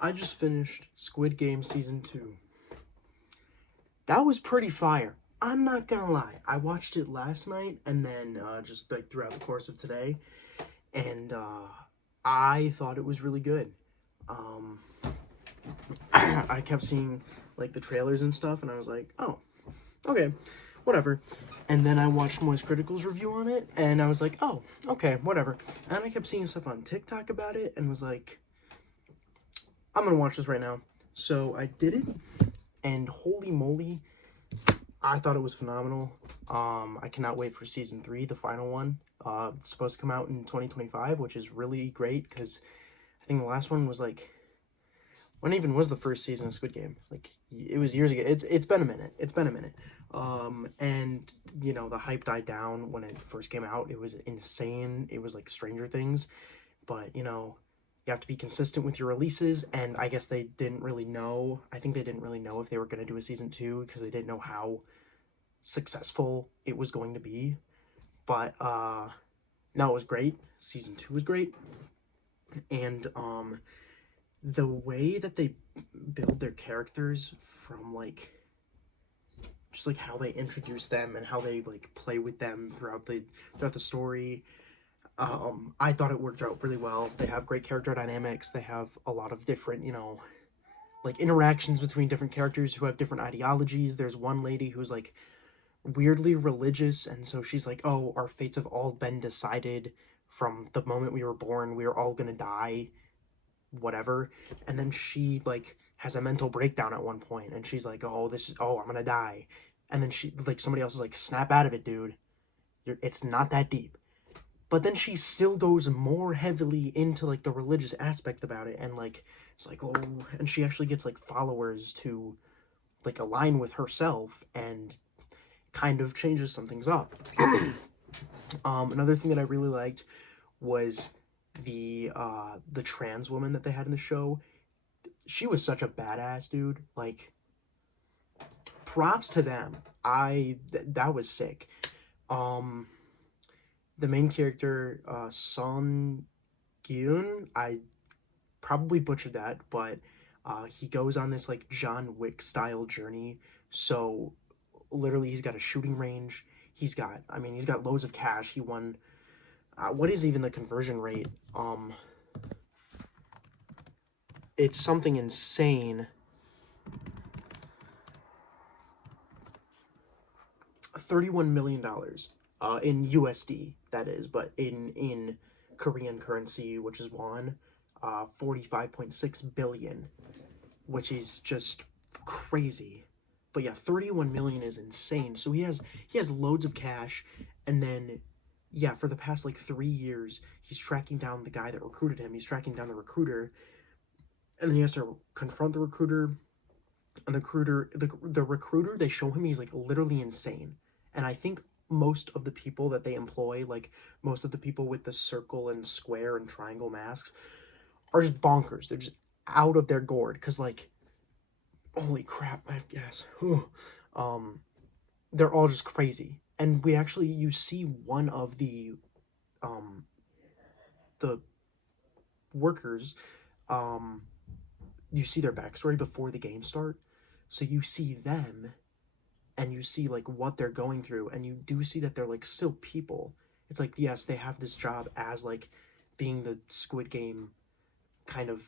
I just finished Squid Game Season 2. That was pretty fire. I'm not gonna lie. I watched it last night and then just like throughout the course of today, and I thought it was really good. Um, I kept seeing like the trailers and stuff, and I was like, oh, okay, whatever. And then I watched Moist Critical's review on it, and I was like, oh, okay, whatever. And I kept seeing stuff on TikTok about it, and was like, I'm gonna watch this right now. So I did it, and holy moly, I thought it was phenomenal. I cannot wait for season 3, the final one. It's supposed to come out in 2025, which is really great because I think the last one was like, when even was the first season of Squid Game? Like, it was years ago. It's been a minute. It's been a minute. And you know, the hype died down when it first came out. It was insane. It was like Stranger Things, but you know, you have to be consistent with your releases, and I guess they didn't really know. I think they didn't really know if they were going to do a season 2 because they didn't know how successful it was going to be. But no, it was great. Season 2 was great. And the way that they build their characters, from like just like how they introduce them and how they like play with them throughout the story, I thought it worked out really well. They have great character dynamics. They have a lot of different, you know, like interactions between different characters who have different ideologies. There's one lady who's like weirdly religious, and so she's like, oh, our fates have all been decided from the moment we were born. We are all gonna die, whatever. And then she like has a mental breakdown at one point, and she's like, I'm gonna die. And then she like, somebody else is like, snap out of it, dude. It's not that deep. But then she still goes more heavily into like the religious aspect about it, and like it's like, oh, and she actually gets like followers to like align with herself, and kind of changes some things up. Another thing that I really liked was the trans woman that they had in the show. She was such a badass, dude. Like, props to them. That was sick. The main character, Son Gyun, I probably butchered that, but he goes on this like John Wick style journey. So literally, he's got a shooting range. He's got loads of cash. He won. What is even the conversion rate? It's something insane. $31 million in USD, that is, but in Korean currency, which is won, 45.6 billion, which is just crazy. But yeah, 31 million is insane. So he has loads of cash, and then yeah, for the past like 3 years, he's tracking down the guy that recruited him. He's tracking down the recruiter, and then he has to confront the recruiter. And the recruiter, they show him he's like literally insane. And I think most of the people that they employ, like most of the people with the circle and square and triangle masks, are just bonkers. They're just out of their gourd, because like, holy crap, I guess. They're all just crazy. And you see one of the workers, you see their backstory before the game start. So you see them, and you see like what they're going through, and you do see that they're like still people. It's like, yes, they have this job as like being the Squid Game kind of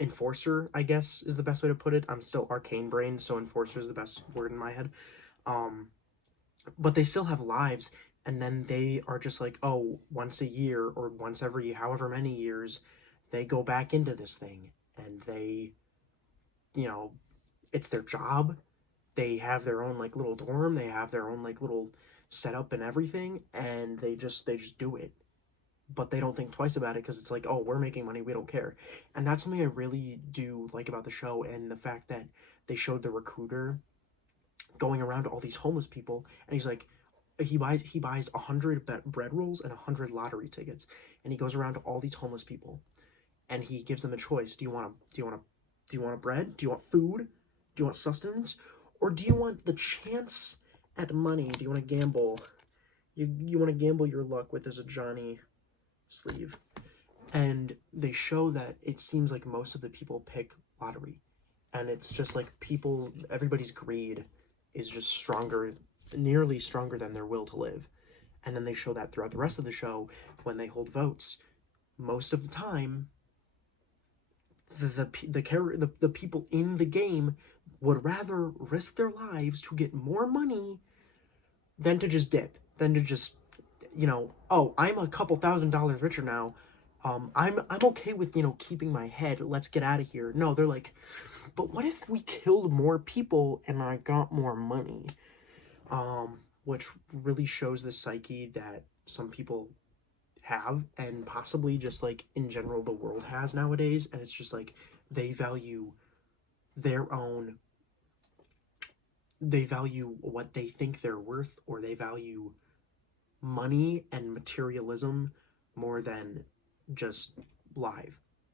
enforcer, I guess is the best way to put it. I'm still arcane brain, so enforcer is the best word in my head. But they still have lives, and then they are just like, oh, once a year or once every however many years, they go back into this thing, and they, you know, it's their job. They have their own like little dorm, they have their own like little setup and everything, and they just do it. But they don't think twice about it, because it's like, oh, we're making money, we don't care. And that's something I really do like about the show, and the fact that they showed the recruiter going around to all these homeless people, and he's like, he buys 100 bread rolls and 100 lottery tickets, and he goes around to all these homeless people, and he gives them a choice. Do you want a bread? Do you want food? Do you want sustenance? Or do you want the chance at money? Do you want to gamble? You want to gamble your luck with this Johnny sleeve. And they show that it seems like most of the people pick lottery. And it's just like people, everybody's greed is just stronger, nearly stronger than their will to live. And then they show that throughout the rest of the show when they hold votes. Most of the time, the people in the game would rather risk their lives to get more money than to just dip, than to just, oh, I'm a couple $1,000s richer now. I'm okay with, keeping my head. Let's get out of here. No, they're like, but what if we killed more people and I got more money? Which really shows the psyche that some people have, and possibly just like in general the world has nowadays. And it's just like they value their own, they value what they think they're worth, or they value money and materialism more than just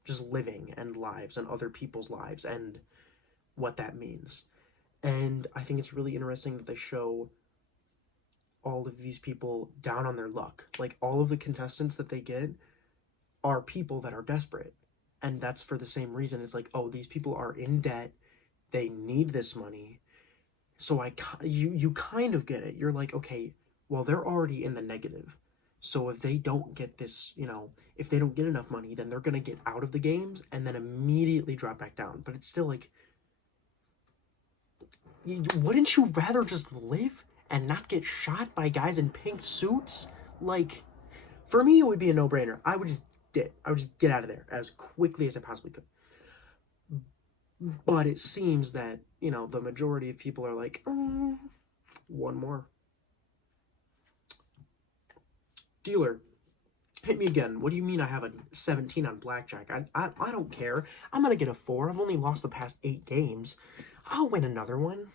just living and lives and other people's lives and what that means. And I think it's really interesting that they show all of these people down on their luck. Like, all of the contestants that they get are people that are desperate. And that's for the same reason. It's like, oh, these people are in debt. They need this money. So you kind of get it. You're like, okay, well, they're already in the negative. So if they don't get this, if they don't get enough money, then they're going to get out of the games and then immediately drop back down. But it's still like, wouldn't you rather just live and not get shot by guys in pink suits? Like, for me, it would be a no-brainer. I would just dip. I would just get out of there as quickly as I possibly could. But it seems that, the majority of people are like, one more. Dealer, hit me again. What do you mean I have a 17 on blackjack? I don't care. I'm going to get a 4. I've only lost the past 8 games. I'll win another one.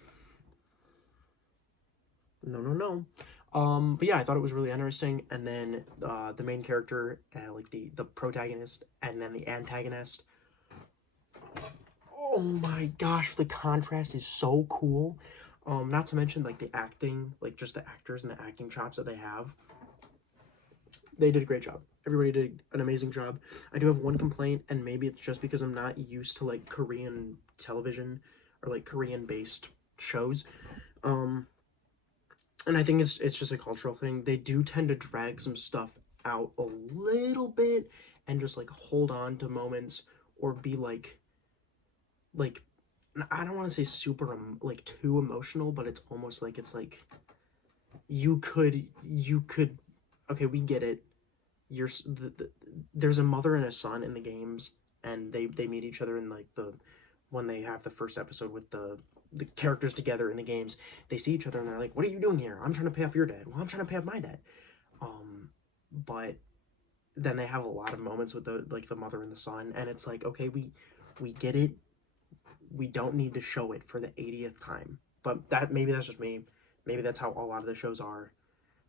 No. But yeah, I thought it was really interesting. And then the main character, like the protagonist, and then the antagonist. Oh my gosh, the contrast is so cool. Not to mention like the acting, like just the actors and the acting chops that they have. They did a great job. Everybody did an amazing job. I do have one complaint, and maybe it's just because I'm not used to like Korean television or like Korean based shows. And I think it's just a cultural thing. They do tend to drag some stuff out a little bit and just like hold on to moments, or be like I don't want to say super like too emotional, but it's almost like it's like you could okay, we get it. There's a mother and a son in the games, and they meet each other in like when they have the first episode with the characters together in the games. They see each other and they're like, what are you doing here? I'm trying to pay off your debt. Well, I'm trying to pay off my debt. But then they have a lot of moments with the mother and the son, and it's like, okay, we get it. We don't need to show it for the 80th time. But maybe that's just me. Maybe that's how a lot of the shows are.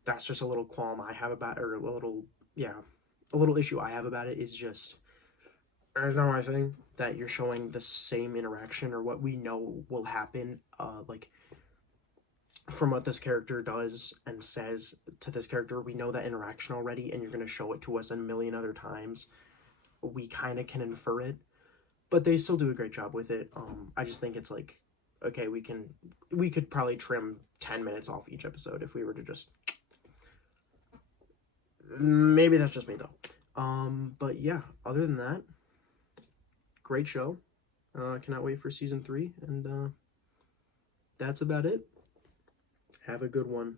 That's just a little qualm I have about, or a little issue I have about it, is just, it's not my thing that you're showing the same interaction or what we know will happen, like from what this character does and says to this character. We know that interaction already, and you're going to show it to us a million other times. We kind of can infer it, but they still do a great job with it. I just think it's like, okay, we could probably trim 10 minutes off each episode if we were to just, maybe that's just me though. But yeah, other than that, great show. Cannot wait for season 3, and that's about it. Have a good one.